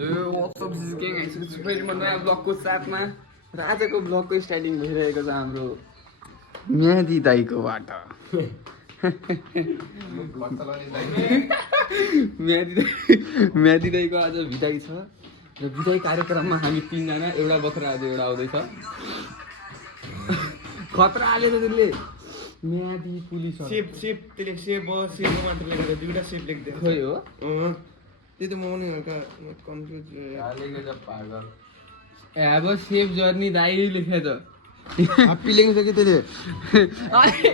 फेरि म नयाँ ब्लगको साथमा र आजको ब्लगको स्टार्टिङ भइरहेको छ हाम्रो म्यादी दाईकोबाट। म्यादी दाईको आज बिदाई छ र बिदाई कार्यक्रममा हामी 3 जना, एउटा बखरा आज एउटा आउँदैछ। खतरा हालेछ त्यसले म्यादी पुलिस सेप त्यसले सेप मात्र लेखेर दुईटा सेप लेख्दै खोइ हो त्यही त म पनि कन्फ्युज हालेको छ पागल। अब सेफ जर्नी दाइ लेखेछ। ह्याप्पी लेख्नु छ कि त्यसले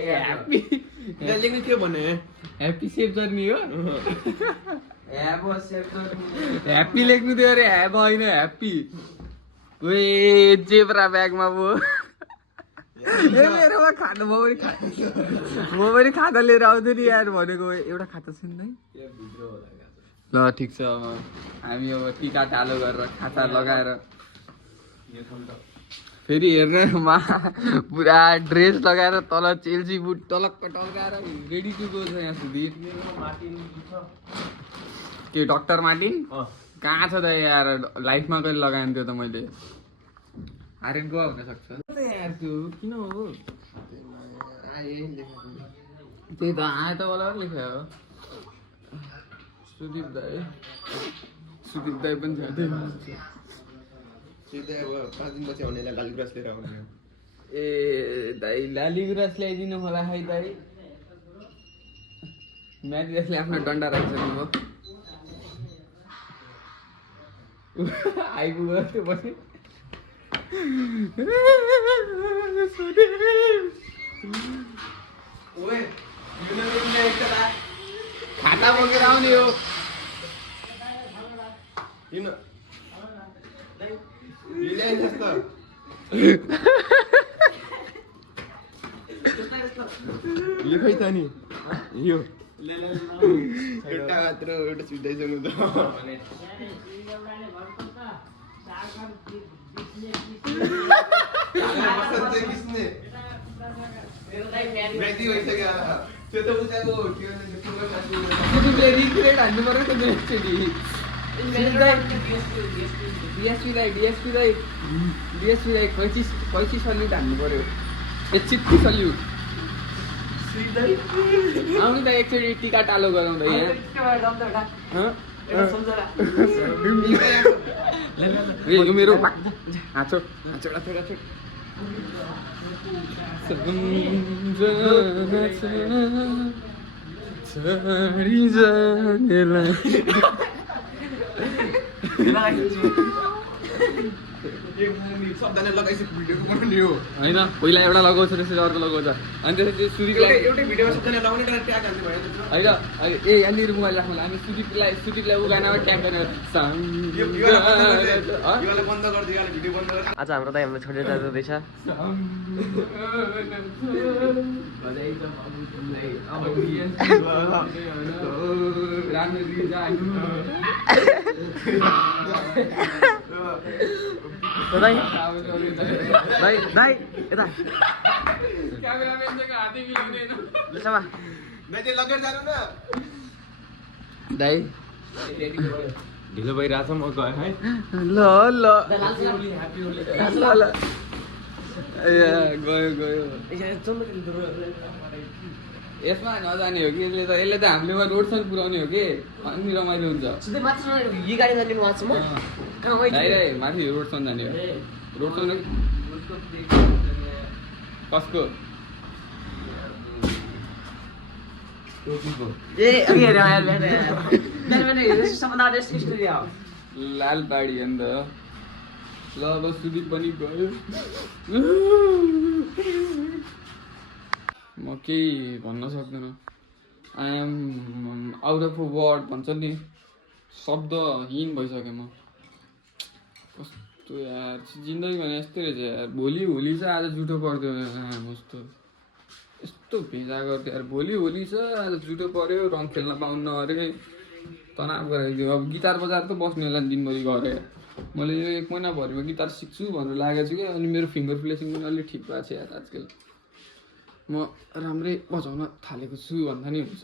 ह्याप्पी लेख्नु थियो भने ह्याप्पी सेफ जर्नी हो। ह्याप्पी लेख्नु थियो अरे ह्याप होइन ह्याप्पी। ओए जेब्रा ब्यागमा पो मेरोमा खानु म पनि खाता लिएर आउँथेँ नि यार भनेको। एउटा खाता छैन है ल ठिक छ। अब हामी अब टिका टालो गरेर खाता लगाएर फेरि हेर्ने पुरा ड्रेस लगाएर तल चेल्सी बुट टलक्क टल्काएर रेडी टु गो छ यहाँ सुधी। के डक्टर मार्टिन कहाँ छ त यार? लाइफमा कहिले लगाएन त्यो त मैले। आर्यन गोवा हुन सक्छ यार त्यो किन हो? त्यही त आए त होला लेख्यो हो। सुदीप दाई पनि छ। अब 5 दिनपछि आउनेलाई लालीगुराँस लिएर आउने। ए दाई लालीगुराँस ल्याइदिनु होला है दाई। म्यादी दाइले आफ्नो डन्डा राखिसक्नु भयो। आइपुग्यो त्यो पनि खाता बोकेर आउने हो। लेखै त नि यो एउटा मात्र एउटा सुत्दैसक्नु त रिक्रेट हान्नु पर्यो त एकचोटि। डिएसपी दाई कैची सल्युट हान्नु पर्यो। चित्ती सल्युट आउनु त एकचोटि टिका टालो गराउँदा यहाँ। मेरो हाँचो सबैले लगाइसक्यो भिडियो बनाउने हो होइन। पहिला एउटा लगाउँछ त्यसपछि अर्को लगाउँछ अनि त्यसपछि सुदीपलाई एउटै भिडियोमा सबैले लगाउने ट्याग हाल्नु भयो होइन। ए यहाँनिर मोबाइल राख्नु होला। हामी सुदीपलाई उगानामा ट्याग गरेर बन्द गरिदियो भिडियो बन्द गर्छ। आज हाम्रो दाइ हामीलाई छोडेर जाँदैछ। दाइ यता लगेर जानु न दाइ ढिलो भइरहेछ म गएँ है। ल गयो यसमा नजाने हो कि यसले त हामीले रोडसम्म पुऱ्याउने हो कि अनि रमाइलो हुन्छ। माथि रोडसम्म जाने हो। रोडसम्म कसको लाल पाडी अन्त। ल अब सुदीप पनि गयो। म केही भन्न सक्दिनँ। I am out of word भन्छ नि, शब्दहीन भइसकेँ म। कस्तो यार जिन्दगी भने यस्तै रहेछ यार। भोलि होली छ आज जुठो पर्यो कस्तो यस्तो भेजा गर्थ्यो यार। भोलि होली छ आज जुठो पर्यो रङ खेल्न पाउन्न अरे तनाव गराइदियो। अब गिटार बजाएर त बस्ने होला दिनभरि घरे। मैले यो 1 महिनाभरिमा गिटार सिक्छु भनेर लागेको छु क्या। अनि मेरो फिङ्गर प्लेसिङ पनि अलिक ठिक भएको छ यार आजकल। म राम्रै बजाउन थालेको छु भन्दा नि हुन्छ।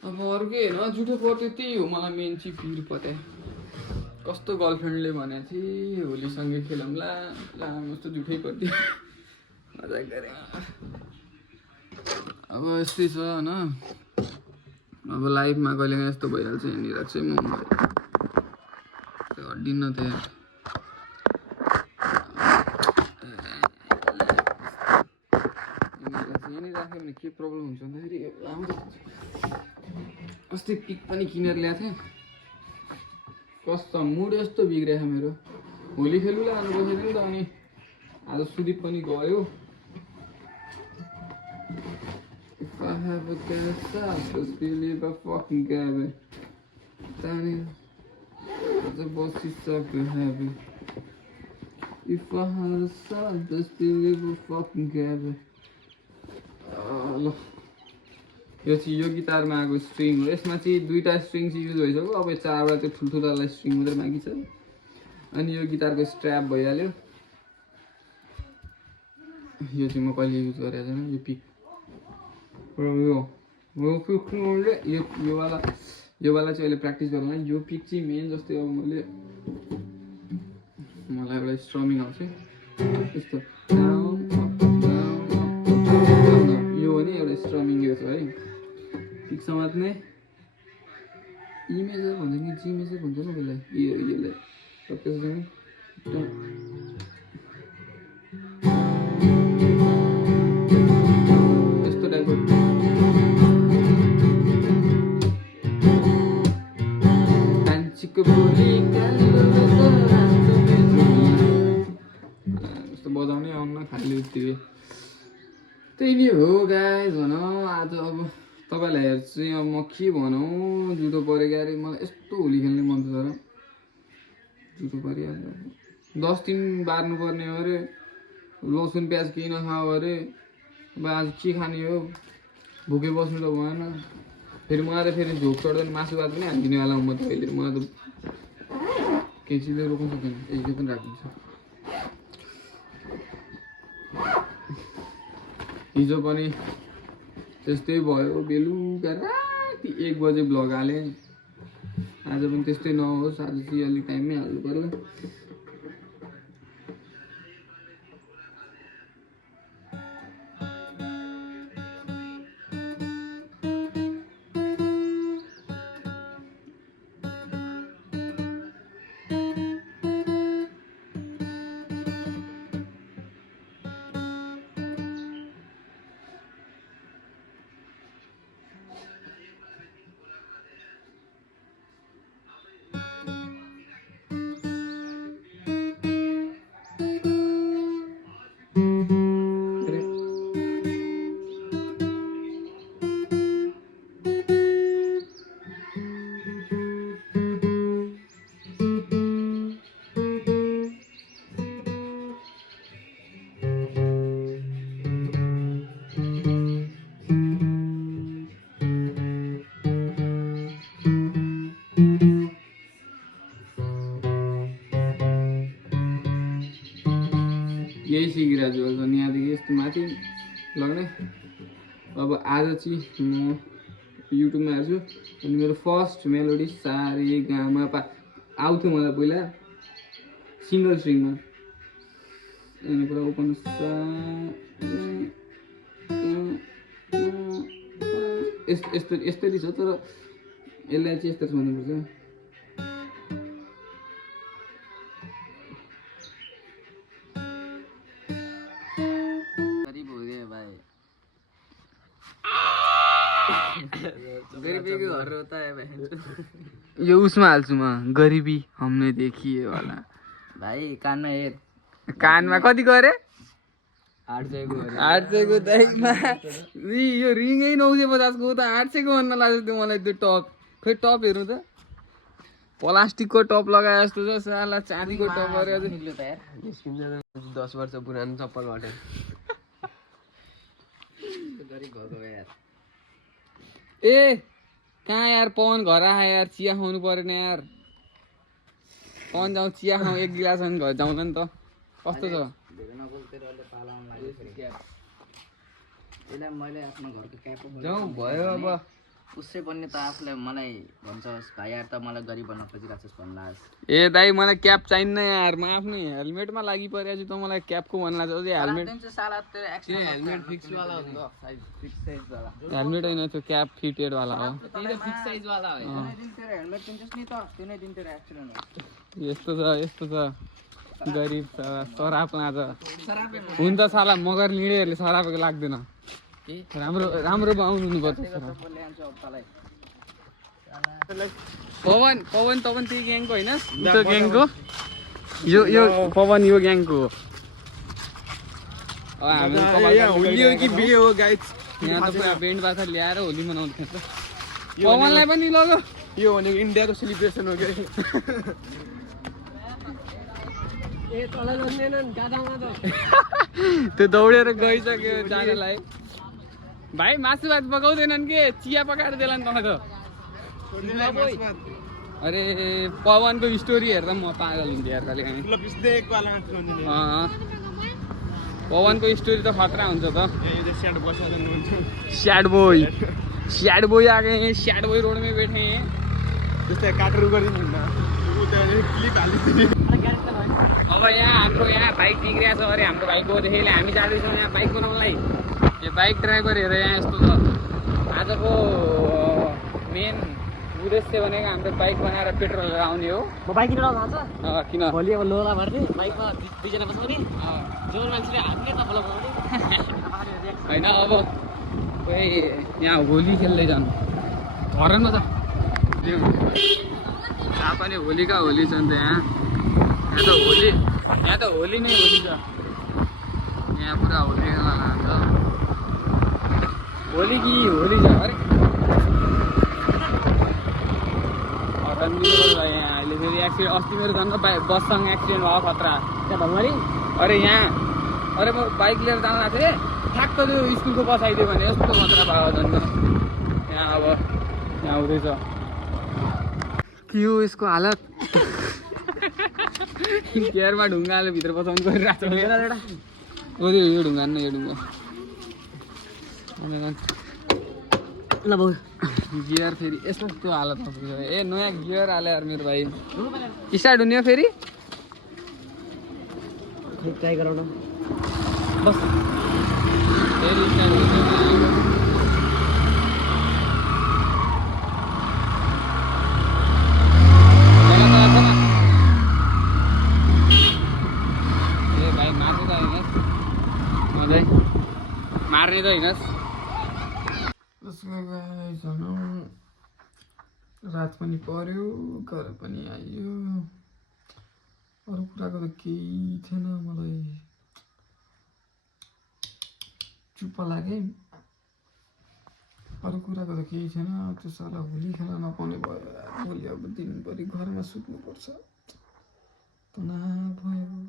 अब अरू के होइन जुठो पर्थ्यो त्यही हो मलाई मेन चाहिँ पिर पत्या। कस्तो गर्लफ्रेन्डले भनेको थिएँ होलीसँगै खेलौँला ला जस्तो झुठै परिदियो मजाक गरेँ अब यस्तै छ होइन अब लाइफमा कहिलेकाहीँ यस्तो भइहाल्छ यहाँनिर चाहिँ म हड्डिन्न थिएँ यहाँनिर राख्यो भने के प्रब्लम हुन्छ भन्दाखेरि अस्ति पिक पनि किनेर ल्याएको थिएँ कस्तो मुड यस्तो बिग्रेछ मेरो होली खेल्नुलाई लानु बसेको नि त अनि आज सुदीप पनि गयो If I have a gas, I'll just believe I fucking got it. Danny, the boss is sucker heavy. If I had a son, just believe I fucking got it. ल यो चाहिँ यो गिटारमा आएको स्ट्रिङ हो यसमा चाहिँ दुईवटा स्ट्रिङ चाहिँ युज भइसक्यो अब 4वटा चाहिँ ठुल्ठुलालाई स्ट्रिङ मात्रै बाँकी छ अनि यो गिटारको स्ट्र्याप भइहाल्यो यो चाहिँ म कहिले युज गरेको छैन यो पिक यो वाला चाहिँ अहिले प्र्याक्टिस गर्नु यो पिक चाहिँ मेन जस्तै अब मलाई एउटा स्ट्रमिङ आउँछ यस्तो यो हो नि एउटा स्ट्रमिङ यो छ है पिक समात्ने ई मेजर भन्छ कि जी मेजर भन्छ नि यसलाई यसलाई यस्तो टाइपको यस्तो बजाउनै आउनु खाली उत्तिकै त्यही नै हो गाइज भनौँ आज अब तपाईँलाई हेर्छु अब म के भनौँ जुठो परेको अरे मलाई यस्तो होली खेल्ने मन छ तर जुठो परिहाल्यो 10 दिन बार्नुपर्ने हो अरे लसुन प्याज केही नखाऊ अरे अब आज के खाने हो भुके बस्नु त भएन फेरि मलाई त फेरि झोक चढ्दैन मासु भात पनि हालिदिनेवाला हो म त अहिले मलाई त केही चिजले रोक्नु सक्दैन यसले पनि राखिदिन्छ हिजो पनि त्यस्तै भयो बेलुका राति 1 बजे भ्लग हालेँ आज पनि त्यस्तै नहोस् आज चाहिँ अलिक टाइममै हाल्नु पर्ला यही ग्रेजुएल छ यहाँदेखि यस्तो माथि लग्ने अब आज चाहिँ म युट्युबमा हेर्छु अनि मेरो फर्स्ट मेलोडी सारे गामा पा आउँथ्यो मलाई पहिला सिङ्गल स्ट्रिङमा अनि पुरा ओपन यस्तै छ तर यसलाई चाहिँ यस्तो भन्नुपर्छ यो उसमा हाल्छु म गरिबी हमने देखिए वाला भाइ कानमा हेर कानमा कति गरे 800 को दाइमा यो रिङै 950 को त 800 को भन्न लाग्छ त्यो मलाई त्यो टप खै टप हेर्नु त प्लास्टिकको टप लगाए जस्तो छ साला चाँदीको टप गरे अझ निक्ल्यो त यार 10 वर्ष पुरानो चप्पल भटे गरी गयो यार ए कहाँ यार पवन घर आए यार चिया खुवाउनु परेन यार पवन जाउँ चिया खाउँ 1 गिलास अनि घर जाउँला नि त कस्तो छ मैले आफ्नो घरको क्याप जाउँ भयो अब उसै पनि त आफूलाई मलाई भन्छ भाइ यार त मलाई गरिब बन्न खोजिरहेको छस् भन्लास्। ए दाइ मलाई क्याप चाहिन्न यार, म आफ्नै हेलमेटमा लागि परेको छु त मलाई क्यापको भन्ला छ हेलमेट। साला त्यो एक्सिडेन्ट हेलमेट फिक्स वाला हो नि त साइज फिक्स साइज वाला हेलमेट होइन त्यो क्याप फिटेड वाला हो। त्यही त फिक्स साइज वाला हो कुनै दिन तेरो हेलमेट किन्छस् नि त कुनै दिन तेरो एक्सिडेन्ट यस्तो छ गरिब छ सराप लान्छ हुन्छ साला मगर लिडेहरूले सरापको लाग्दैन राम्रो राम्रो आउनु पर्छ पवन पवन तपन त्यही ग्याङको होइन त्यो ग्याङको यो पवन यो ग्याङको हो यहाँ त पुरा बेन्ड बाजा ल्याएर होली मनाउँछ पवनलाई पनि लग यो भनेको इन्डियाको सेलिब्रेसन हो क्या त्यो दौडेर गइसक्यो जानेलाई भाइ मासु भात पकाउँदैनन् के चिया पकाएर देला नि तपाईँ त अरे पवनको स्टोरी हेर्दा म पागल हुन्थेँ यार कहिले काहीँ पवनको स्टोरी त खतरा हुन्छ त स्याड बोय आ गए स्याड बोय रोड में बैठे हैं जस्तै काटेर गरिदिनु क्लिप हालिदिनु अब यहाँ हाम्रो यहाँ बाइक बिग्रिएको छ अरे हाम्रो भाइको त्यसैले हामी जाँदैछौँ यहाँ बाइक बनाउनलाई यो बाइक ड्राइभर हेरेर यहाँ यस्तो छ आजको मेन उद्देश्य भनेको हाम्रो बाइक बनाएर पेट्रोल आउने हो म बाइक किन जान्छ किन भोलि अब लोला भर्ने बाइकमा दुईजना बस्ने जो मान्छेले हातले तपाईँलाई बनाउने होइन अब खोइ यहाँ होली खेल्दै जानु घरमा त जहाँ पनि होलीका होली छ नि त यहाँ त होली नै होली छ यहाँ पुरा होली खेल्न लान्छ होली कि होली छ अरे यहाँ अहिले फेरि एक्सिडेन्ट अस्ति मेरो झन् बससँग एक्सिडेन्ट भयो खतरा त्यहाँ भलमारी अरे यहाँ अरे म बाइक लिएर जानु लाग्थेँ ठ्याक्क त्यो स्कुलको बसाइदियो भने यस्तो खतरा भयो झन् यहाँ अब यहाँ हुँदैछ के हो यसको हालत गियरमा ढुङ्गाले भित्र बसाउनु गरिरहेको छ यो ढुङ्गा न यो ढुङ्गा ल बाउ गियर फेरि यस्तो हालतमा पुग्छ ए नयाँ गियर हाल्यो यार मेरो भाइ स्टार्ट हुने हो फेरि ट्राई गराउन बस फेरि स्टार्ट हुन्छ मार्ने त होइनस् रात पनि पर्यो घर पनि आइयो अरू कुराको त केही थिएन मलाई चुप्प लाग्यो अरू कुराको त केही छैन त्यो साला होली खेल्न नपाउने भयो भोलि अब दिनभरि घरमा सुत्नुपर्छ तनाव भयो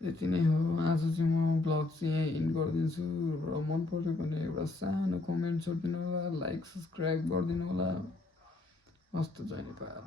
यति नै हो आज चाहिँ म ब्लग चाहिँ यहीँ इन्ड गरिदिन्छु र मन पर्यो भने एउटा सानो कमेन्ट छोडिदिनु होला लाइक सब्सक्राइब गरिदिनु होला हस्त जय नेपाल।